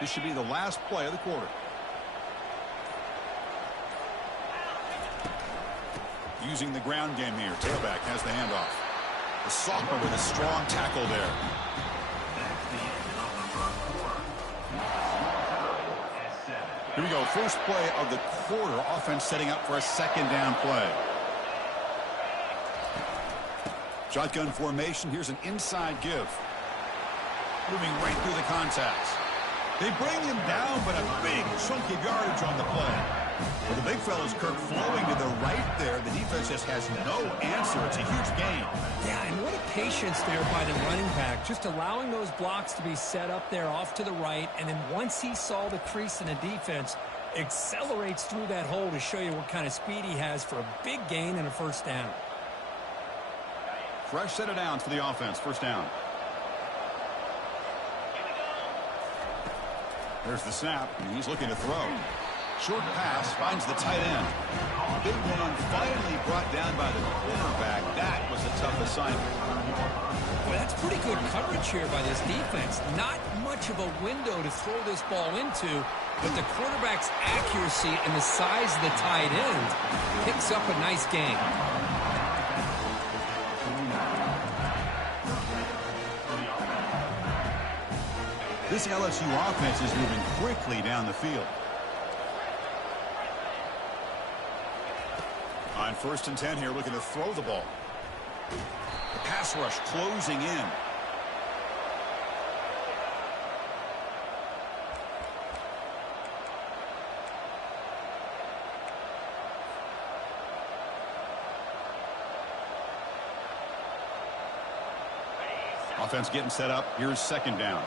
This should be the last play of the quarter. Using the ground game here. Tailback has the handoff. The sophomore with a strong tackle there. Here we go. First play of the quarter. Offense setting up for a second down play. Shotgun formation. Here's an inside give. Moving right through the contacts. They bring him down, but a big chunk of yardage on the play. Well, the big fella's Kirk flowing to the right there. The defense just has no answer. It's a huge gain. Yeah, and what a patience there by the running back. Just allowing those blocks to be set up there off to the right. And then once he saw the crease in the defense, accelerates through that hole to show you what kind of speed he has for a big gain and a first down. Fresh set of downs for the offense. First down. There's the snap, and he's looking to throw. Short pass finds the tight end. Big one finally brought down by the cornerback. That was a tough assignment. Boy, that's pretty good coverage here by this defense. Not much of a window to throw this ball into, but the quarterback's accuracy and the size of the tight end picks up a nice gain. This LSU offense is moving quickly down the field. On 1st and 10 here, looking to throw the ball. The pass rush closing in. Offense getting set up. Here's second down.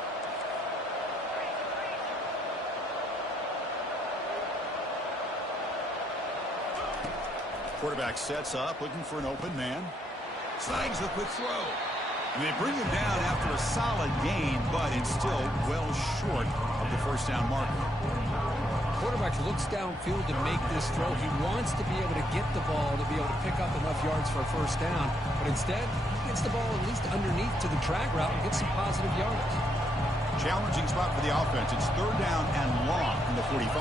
Quarterback sets up, looking for an open man. Snags the quick throw. And they bring him down after a solid gain, but it's still well short of the first down marker. Quarterback looks downfield to make this throw. He wants to be able to get the ball to be able to pick up enough yards for a first down. But instead, he gets the ball at least underneath to the drag route and gets some positive yards. Challenging spot for the offense. It's third down and long from the 45.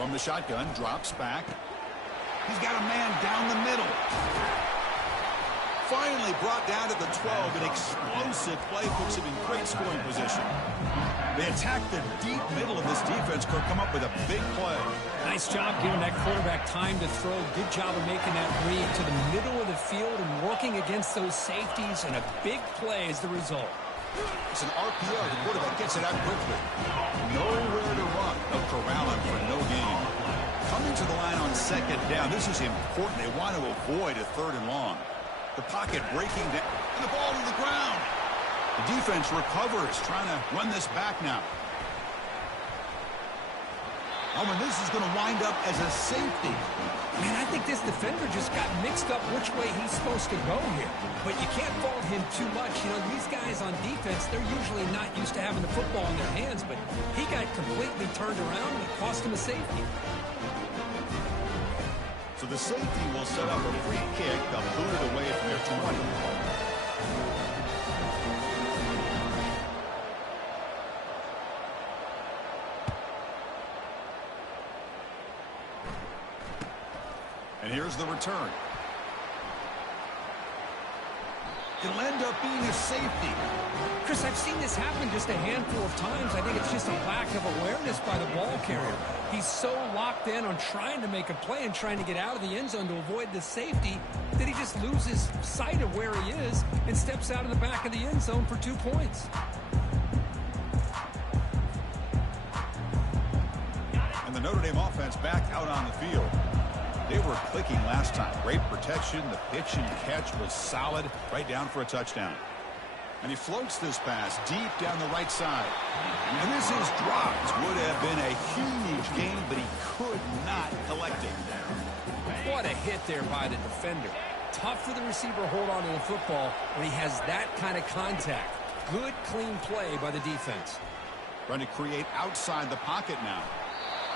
From the shotgun, drops back. He's got a man down the middle. Finally brought down to the 12. An explosive play puts him in great scoring position. They attack the deep middle of this defense. Could come up with a big play. Nice job giving that quarterback time to throw. Good job of making that read to the middle of the field and working against those safeties, and a big play is the result. It's an RPO. The quarterback gets it out quickly. Nowhere to run. No corralling for no gain. Coming to the line on second down. This is important. They want to avoid a third and long. The pocket breaking down. And the ball to the ground. The defense recovers, trying to run this back now. Oh, and this is going to wind up as a safety. Man, I think this defender just got mixed up which way he's supposed to go here. But you can't fault him too much. You know, these guys on defense, they're usually not used to having the football in their hands, but he got completely turned around and it cost him a safety. So the safety will set up a free kick. They'll boot it away from their 20. And here's the return. It'll end up being a safety. Chris, I've seen this happen just a handful of times. I think it's just a lack of awareness by the ball carrier. He's so locked in on trying to make a play and trying to get out of the end zone to avoid the safety that he just loses sight of where he is and steps out of the back of the end zone for 2 points. And the Notre Dame offense back out on the field. They were clicking last time. Great protection. The pitch and catch was solid. Right down for a touchdown. And he floats this pass deep down the right side. And this is dropped. Would have been a huge gain, but he could not collect it. What a hit there by the defender. Tough for the receiver to hold on to the football when he has that kind of contact. Good, clean play by the defense. Trying to create outside the pocket now.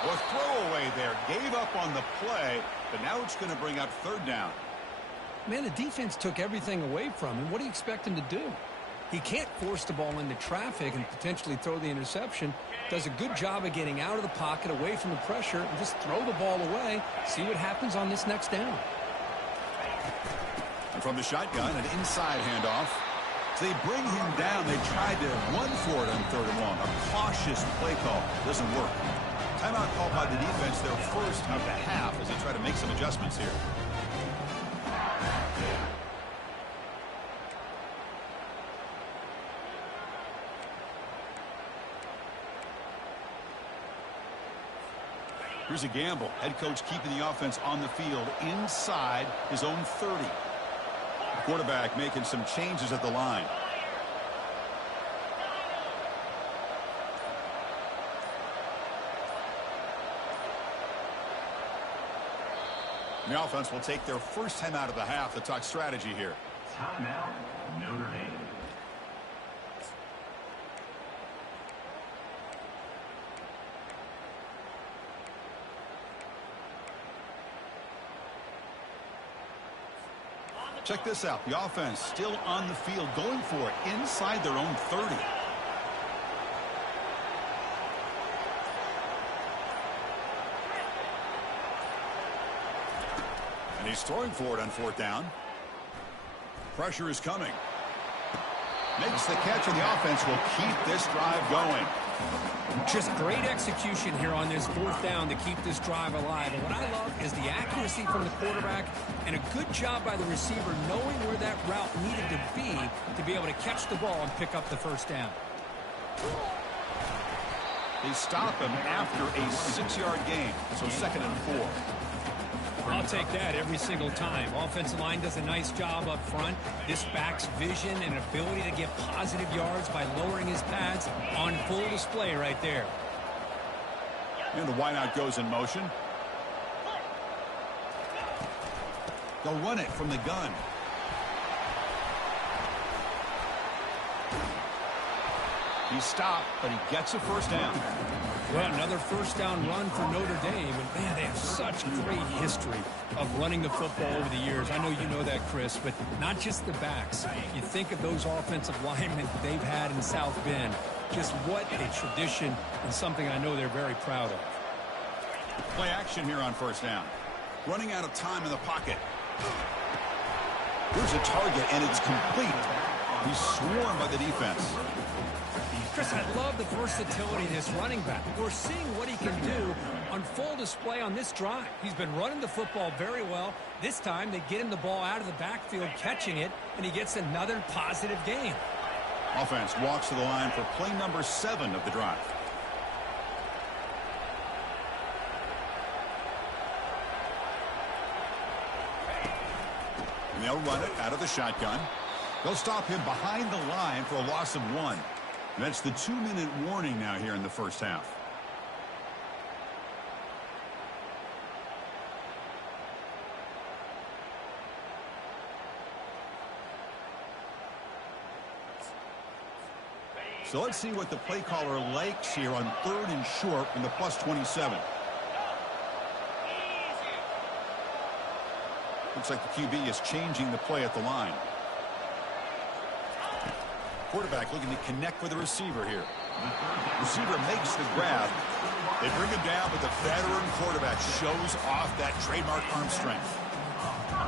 Oh, a throwaway there. Gave up on the play, but now it's going to bring up third down. Man, the defense took everything away from him. What do you expect him to do? He can't force the ball into traffic and potentially throw the interception. Does a good job of getting out of the pocket, away from the pressure, and just throw the ball away. See what happens on this next down. And from the shotgun, an inside handoff. So they bring him down. They tried to run for it on 3rd and long. A cautious play call. Doesn't work. Timeout called by the defense, their first of the half, as they try to make some adjustments here. Here's a gamble. Head coach keeping the offense on the field inside his own 30. The quarterback making some changes at the line. And the offense will take their first time out of the half to talk strategy here. Timeout, Notre Dame. Check this out. The offense still on the field, going for it inside their own 30. And he's throwing for it on 4th down. Pressure is coming. Makes the catch, and the offense will keep this drive going. Just great execution here on this 4th down to keep this drive alive. And what I love is the accuracy from the quarterback and a good job by the receiver knowing where that route needed to be able to catch the ball and pick up the 1st down. They stop him after a 6-yard gain, so 2nd and 4. I'll take that every single time. Offensive line does a nice job up front. This back's vision and ability to get positive yards by lowering his pads on full display right there. And the wideout goes in motion. They'll run it from the gun. He's stopped, but he gets a 1st down. Well, another 1st down run for Notre Dame. And, man, they have such great history of running the football over the years. I know you know that, Chris, but not just the backs. You think of those offensive linemen they've had in South Bend. Just what a tradition and something I know they're very proud of. Play action here on 1st down. Running out of time in the pocket. Here's a target, and it's complete. He's swarmed by the defense. Chris, I love the versatility of this running back. We're seeing what he can do on full display on this drive. He's been running the football very well. This time, they get him the ball out of the backfield, catching it, and he gets another positive gain. Offense walks to the line for play number 7 of the drive. And they'll run it out of the shotgun. They'll stop him behind the line for a loss of 1. And that's the 2-minute warning now here in the 1st half. So let's see what the play caller likes here on 3rd and short from the +27. Looks like the QB is changing the play at the line. Quarterback looking to connect with the receiver here. Receiver makes the grab. They bring him down, but the veteran quarterback shows off that trademark arm strength.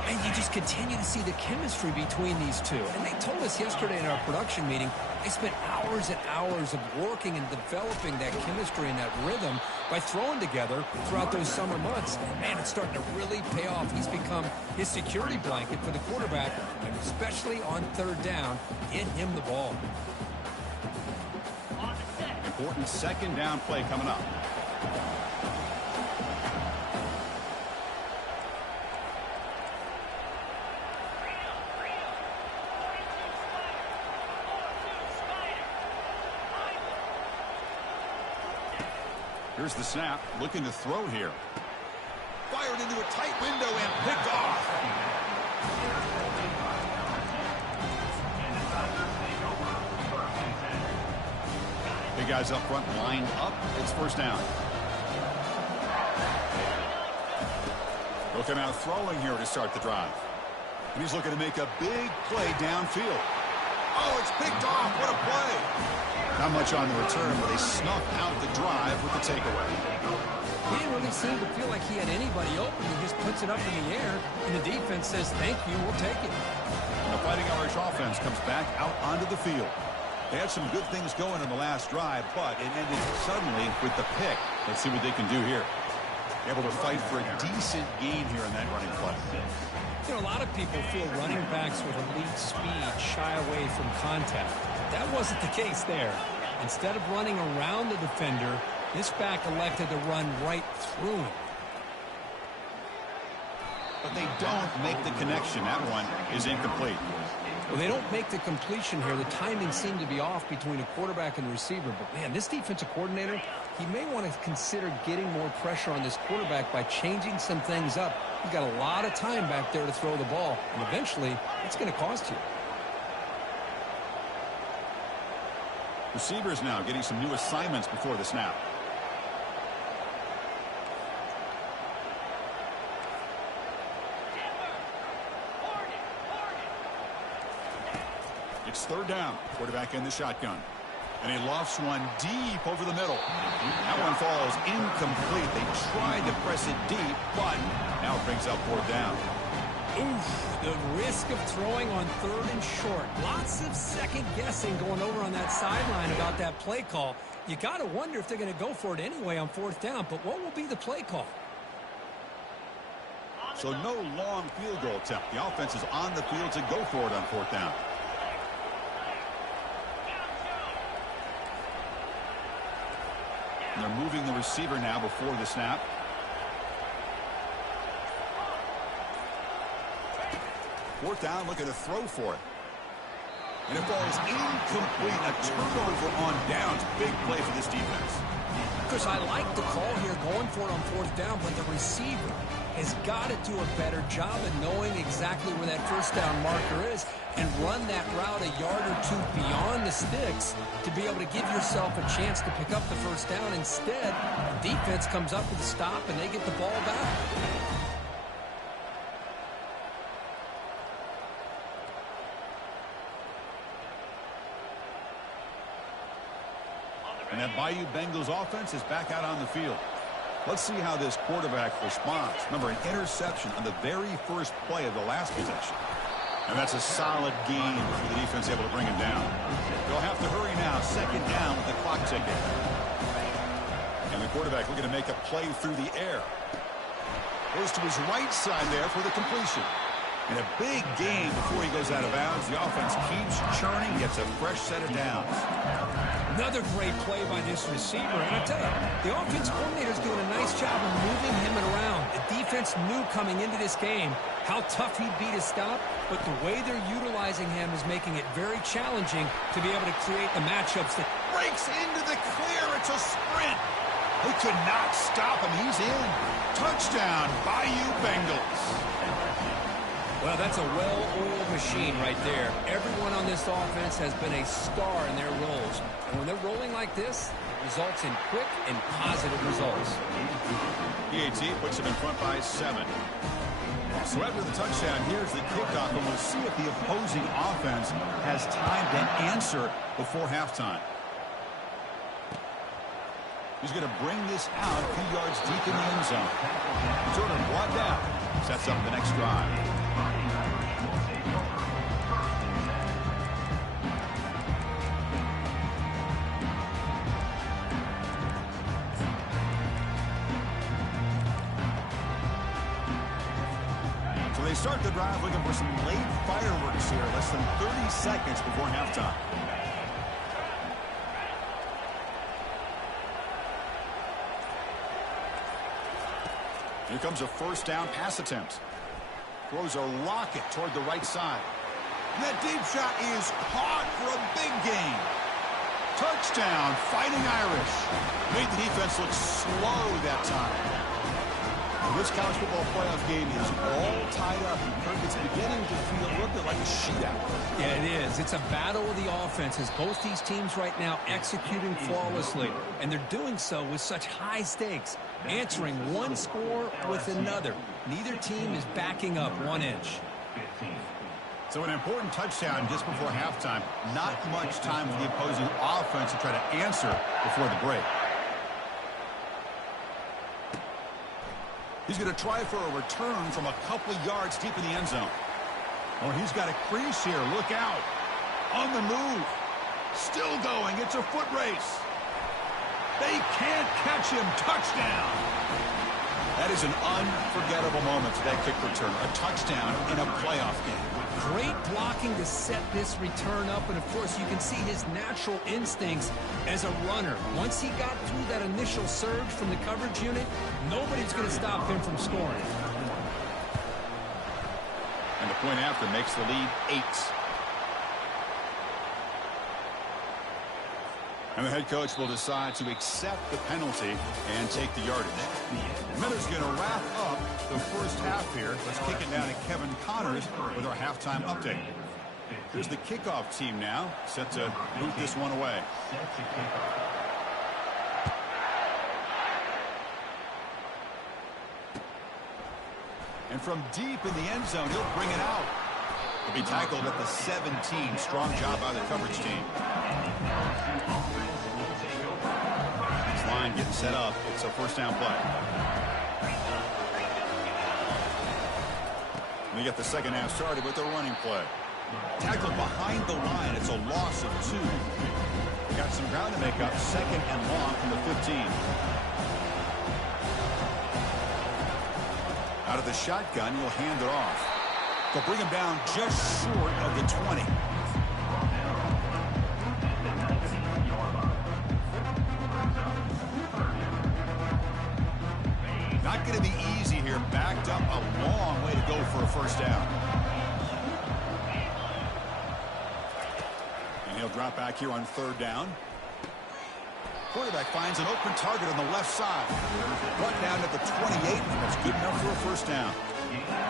And you just continue to see the chemistry between these two. And they told us yesterday in our production meeting, they spent hours and hours of working and developing that chemistry and that rhythm by throwing together throughout those summer months. And man, it's starting to really pay off. He's become his security blanket for the quarterback, and especially on 3rd down, get him the ball. Important 2nd down play coming up. Here's the snap, looking to throw here. Fired into a tight window and picked off. Big guys up front, line up. It's 1st down. They'll come out throwing here to start the drive. And he's looking to make a big play downfield. Oh, it's picked off. What a play. Not much on the return, but they snuff out the drive with the takeaway. He didn't really seem to feel like he had anybody open. He just puts it up in the air, and the defense says, thank you, we'll take it. The Fighting Irish offense comes back out onto the field. They had some good things going in the last drive, but it ended suddenly with the pick. Let's see what they can do here. Able to fight for a decent gain here in that running play. You know, a lot of people feel running backs with elite speed shy away from contact. That wasn't the case there. Instead of running around the defender, this back elected to run right through him. But they don't make the connection. That one is incomplete. Well, they don't make the completion here. The timing seemed to be off between a quarterback and the receiver. But, man, this defensive coordinator, he may want to consider getting more pressure on this quarterback by changing some things up. He's got a lot of time back there to throw the ball, and eventually it's going to cost you. Receivers now getting some new assignments before the snap. It's third down. Quarterback in the shotgun. And he lofts one deep over the middle. That one falls incomplete. They tried to press it deep, but now it brings up fourth down. Oof, the risk of throwing on third and short. Lots of second guessing going over on that sideline about that play call. You got to wonder if they're going to go for it anyway on fourth down, but what will be the play call? So no long field goal attempt. The offense is on the field to go for it on fourth down. And they're moving the receiver now before the snap. Fourth down, looking to throw for it. And it falls incomplete. A turnover on downs. Big play for this defense. Chris, I like the call here going for it on fourth down, but the receiver has got to do a better job of knowing exactly where that first down marker is and run that route a yard or two beyond the sticks to be able to give yourself a chance to pick up the first down. Instead, the defense comes up with a stop and they get the ball back. And that Bayou Bengals offense is back out on the field. Let's see how this quarterback responds. Remember, an interception on the very first play of the last possession. And that's a solid gain for the defense able to bring him down. They'll have to hurry now. Second down with the clock ticking. And the quarterback looking to make a play through the air. Goes to his right side there for the completion. And a big gain before he goes out of bounds. The offense keeps churning, gets a fresh set of downs. Another great play by this receiver. And I tell you, the offense coordinator is doing a nice job of moving him around. The defense knew coming into this game how tough he'd be to stop, but the way they're utilizing him is making it very challenging to be able to create the matchups that Breaks into the clear. It's a sprint. They could not stop him. He's in. Touchdown, Bayou Bengals. Well, that's a well-oiled machine right there. Everyone on this offense has been a star in their roles. And when they're rolling like this, it results in quick and positive results. PAT puts him in front by 7. So after the touchdown, here's the kickoff, and we'll see if the opposing offense has time to answer before halftime. He's going to bring this out a few yards deep in the end zone. Jordan brought down. Sets up the next drive. So they start the drive looking for some late fireworks here. Less than 30 seconds before halftime. Here comes a first down pass attempt. Throws a rocket toward the right side. And that deep shot is caught for a big gain. Touchdown, Fighting Irish. Made the defense look slow that time. Well, this college football playoff game is all tied up. It's beginning to feel a little bit like a shootout. Yeah, it is. It's a battle of the offenses. Both these teams right now executing flawlessly, and they're doing so with such high stakes, answering one score with another. Neither team is backing up 1 inch. So an important touchdown just before halftime. Not much time for the opposing offense to try to answer before the break. He's going to try for a return from a couple of yards deep in the end zone. Oh, he's got a crease here. Look out. On the move. Still going. It's a foot race. They can't catch him. Touchdown. That is an unforgettable moment for that kick return. A touchdown in a playoff game. Great blocking to set this return up, and of course you can see his natural instincts as a runner. Once he got through that initial surge from the coverage unit, nobody's going to stop him from scoring. And the point after makes the lead 8. And the head coach will decide to accept the penalty and take the yardage. Miller's going to wrap up the first half here. Let's kick it down to Kevin Connors with our halftime update. Here's the kickoff team now, set to boot this one away. And from deep in the end zone, he'll bring it out. He'll be tackled at the 17. Strong job by the coverage team. This line getting set up. It's a first down play. We get the second half started with a running play. Tackled behind the line. It's a loss of 2. We got some ground to make up. Second and long from the 15. Out of the shotgun, he'll hand it off. They'll bring him down just short of the 20. Not going to be easy here. Backed up a long way to go for a first down. And he'll drop back here on third down. Quarterback finds an open target on the left side. Brought down at the 28, and that's good enough for a first down.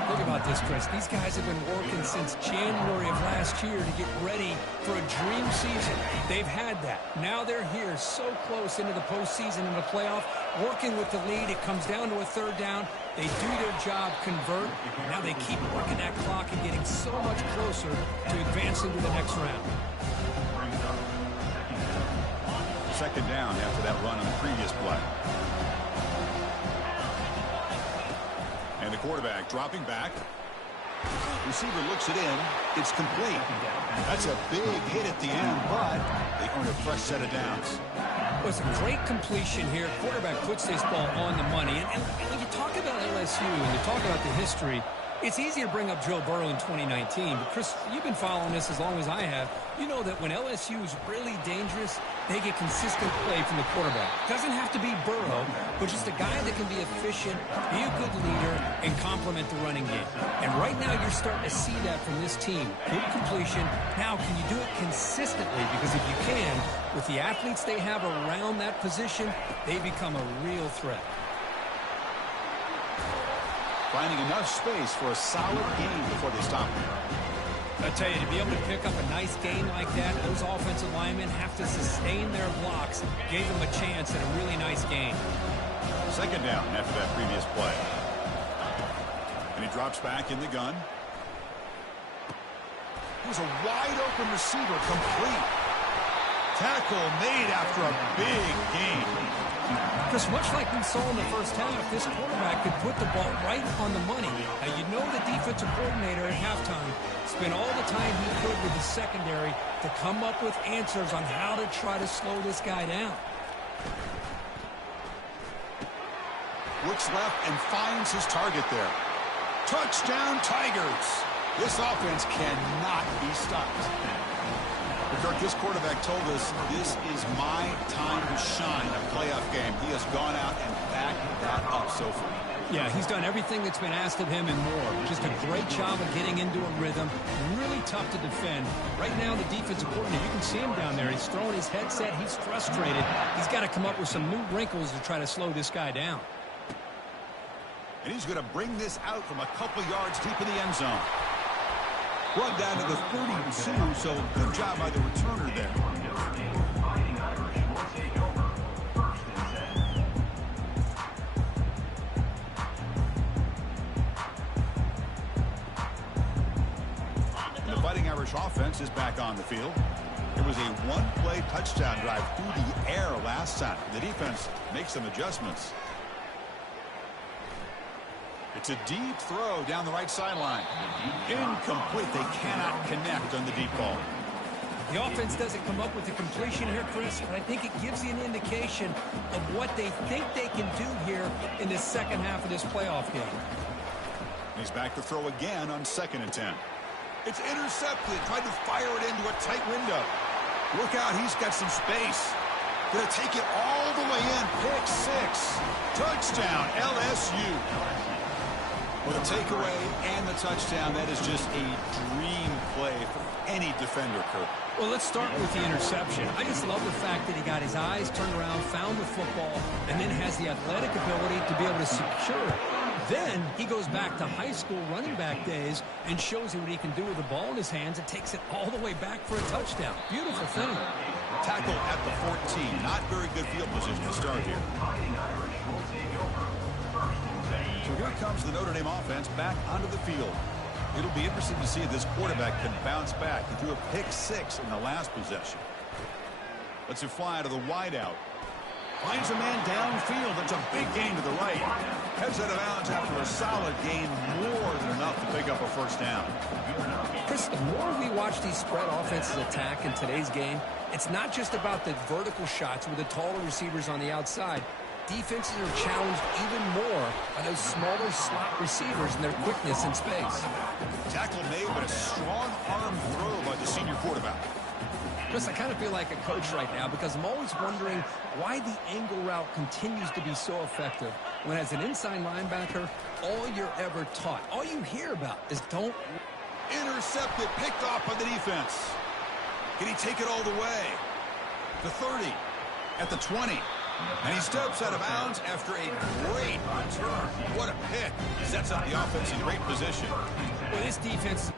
Think about this, Chris. These guys have been working since January of last year to get ready for a dream season. They've had that. Now they're here so close into the postseason and the playoff, working with the lead. It comes down to a third down. They do their job, convert. Now they keep working that clock and getting so much closer to advancing to the next round. Second down after that run on the previous play. And the quarterback dropping back. Receiver looks it in. It's complete. That's a big hit at the end, but they earn a fresh set of downs. It was a great completion here. Quarterback puts this ball on the money. And when you talk about LSU and you talk about the history, it's easy to bring up Joe Burrow in 2019. But, Chris, you've been following this as long as I have. You know that when LSU is really dangerous, they get consistent play from the quarterback. Doesn't have to be Burrow, but just a guy that can be efficient, be a good leader, and complement the running game. And right now you're starting to see that from this team. Good completion. Now, can you do it consistently? Because if you can, with the athletes they have around that position, they become a real threat. Finding enough space for a solid game before they stop him. I tell you, to be able to pick up a nice gain like that, those offensive linemen have to sustain their blocks. Gave them a chance at a really nice game. Second down after that previous play. And he drops back in the gun. Here's a wide open receiver, complete. Tackle made after a big gain. Chris, much like we saw in the first half, this quarterback could put the ball right on the money. Now, you know the defensive coordinator at halftime spent all the time he could with the secondary to come up with answers on how to try to slow this guy down. Looks left and finds his target there. Touchdown, Tigers. This offense cannot be stopped. Kirk, this quarterback told us this is my time to shine, a playoff game. He has gone out and backed that up so far. Yeah, he's done everything that's been asked of him and more. Just a great job of getting into a rhythm. Really tough to defend. Right now, the defensive coordinator, you can see him down there. He's throwing his headset. He's frustrated. He's got to come up with some new wrinkles to try to slow this guy down. And he's going to bring this out from a couple yards deep in the end zone. Run down to the 32, so good job by the returner there. And the offense is back on the field. It was a one-play touchdown drive through the air last time. The defense makes some adjustments. It's a deep throw down the right sideline. Incomplete. They cannot connect on the deep ball. The offense doesn't come up with the completion here, Chris, but I think it gives you an indication of what they think they can do here in the second half of this playoff game. He's back to throw again on 2nd and 10. It's intercepted. Tried to fire it into a tight window. Look out. He's got some space. Going to take it all the way in. Pick 6. Touchdown, LSU. With a takeaway and the touchdown, that is just a dream play for any defender, Kirk. Well, let's start with the interception. I just love the fact that he got his eyes turned around, found the football, and then has the athletic ability to be able to secure it. Then he goes back to high school running back days and shows you what he can do with the ball in his hands and takes it all the way back for a touchdown. Beautiful thing. Tackle at the 14. Not very good field position to start here. So here comes the Notre Dame offense back onto the field. It'll be interesting to see if this quarterback can bounce back. He threw a pick 6 in the last possession. Let's fly to the wideout. Finds a man downfield. That's a big gain to the right. Heads out of bounds after a solid gain, more than enough to pick up a first down. Chris, the more we watch these spread offenses attack in today's game, it's not just about the vertical shots with the taller receivers on the outside. Defenses are challenged even more by those smaller slot receivers and their quickness in space. Tackle made, but a strong arm throw by the senior quarterback. Chris, I kind of feel like a coach right now because I'm always wondering why the angle route continues to be so effective when as an inside linebacker, all you're ever taught, all you hear about is don't. Intercepted, picked off by the defense. Can he take it all the way? The 30, at the 20. And he steps out of bounds after a great return. What a pick. Sets up the offense in great position. Well, this defense